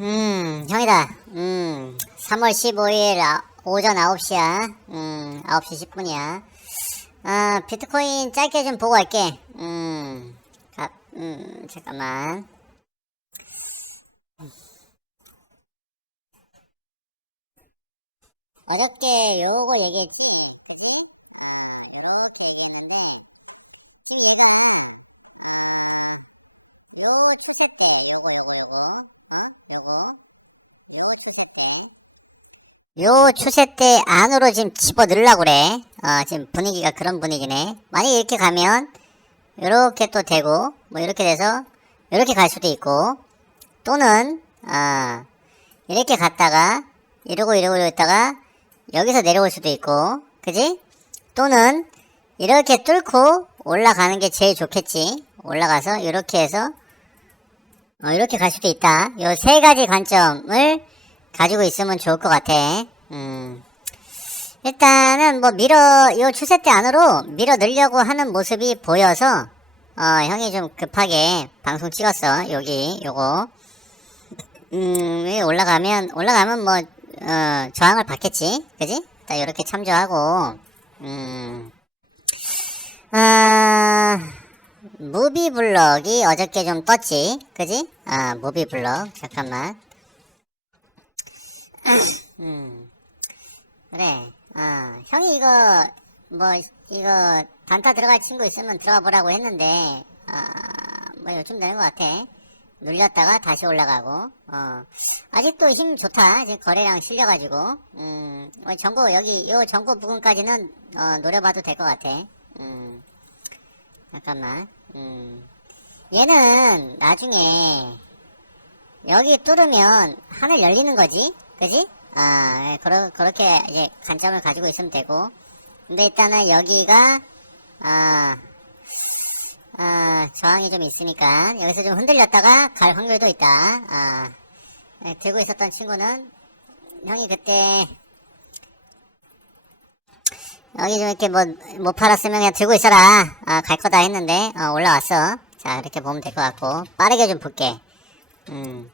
음, 형이다. 음, 3월 15일 아, 오전 9시야. 음, 9시 10분이야. 아, 비트코인 짧게 좀 보고 갈게. 음, 가, 음, 잠깐만. 어저께 요거 얘기했지? 그치? 아, 요렇게 얘기했는데, 얘가, 아, 요 추세 때, 요거, 요거, 요거, 어? 요거, 요 추세 때. 요 추세 때 안으로 지금 집어 넣으려고 그래. 어, 지금 분위기가 그런 분위기네. 만약 이렇게 가면, 요렇게 또 되고, 뭐 이렇게 돼서, 요렇게 갈 수도 있고, 또는, 아, 이렇게 갔다가, 이러고 이러고 이러다가, 여기서 내려올 수도 있고, 그지? 또는, 이렇게 뚫고 올라가는 게 제일 좋겠지. 올라가서, 이렇게 해서, 어, 이렇게 갈 수도 있다. 요 세 가지 관점을 가지고 있으면 좋을 것 같아. 음. 일단은 뭐 밀어, 요 추세 때 안으로 밀어 넣으려고 하는 모습이 보여서, 어, 형이 좀 급하게 방송 찍었어. 여기, 요거. 음, 올라가면, 올라가면 뭐, 어, 저항을 받겠지. 그지? 요렇게 참조하고, 음. 아, 무비 블럭이 어저께 좀 떴지, 그지? 아, 무비 블럭 잠깐만. 음, 그래. 아, 형이 이거 뭐 이거 단타 들어갈 친구 있으면 들어가 보라고 했는데, 아, 뭐 요즘 되는 것 같아. 눌렸다가 다시 올라가고, 어, 아직도 힘 좋다. 지금 거래량 실려가지고, 음, 뭐 전고 여기 요 전고 부분까지는 어, 노려봐도 될 것 같아. 음. 잠깐만. 음. 얘는 나중에 여기 뚫으면 하늘 열리는 거지, 그지? 아, 그러, 그렇게 이제 관점을 가지고 있으면 되고. 근데 일단은 여기가 아, 아, 저항이 좀 있으니까 여기서 좀 흔들렸다가 갈 확률도 있다. 아, 예, 들고 있었던 친구는 형이 그때 여기 좀 이렇게 뭐, 못 팔았으면 그냥 들고 있어라. 아, 갈 거다 했는데, 어, 올라왔어. 자, 이렇게 보면 될 것 같고. 빠르게 좀 볼게. 음.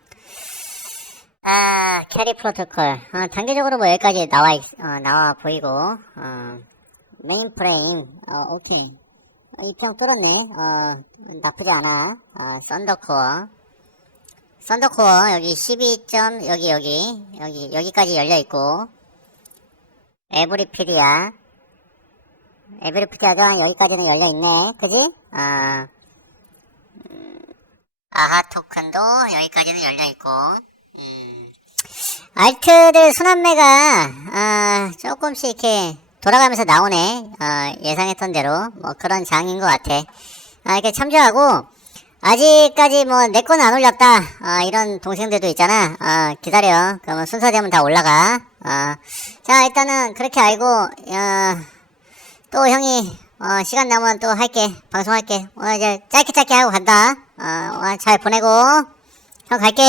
아, 캐리 프로토콜. 어, 단계적으로 뭐 여기까지 나와, 있, 어, 나와 보이고, 어, 메인 프레임, 어, 오케이. 어, 이평 뚫었네. 어, 나쁘지 않아. 어, 썬더코어. 썬더코어, 여기 12 점, 여기, 여기, 여기, 여기까지 열려있고, 에브리피디아. 에브리피디아가 여기까지는 열려있네. 그지? 아, 음, 아하 토큰도 여기까지는 열려있고, 음. 알트들 순환매가, 아, 조금씩 이렇게 돌아가면서 나오네. 어, 예상했던 대로. 뭐 그런 장인 것 같아. 아, 이렇게 참조하고, 아직까지 뭐 내 건 안 올렸다. 아, 이런 동생들도 있잖아. 아, 기다려. 그러면 순서되면 다 올라가. 아, 자, 일단은 그렇게 알고, 어, 또 형이, 어, 시간 나면 또 할게. 방송할게. 오늘 이제 짧게 짧게 하고 간다. 어, 잘 보내고, 형 갈게.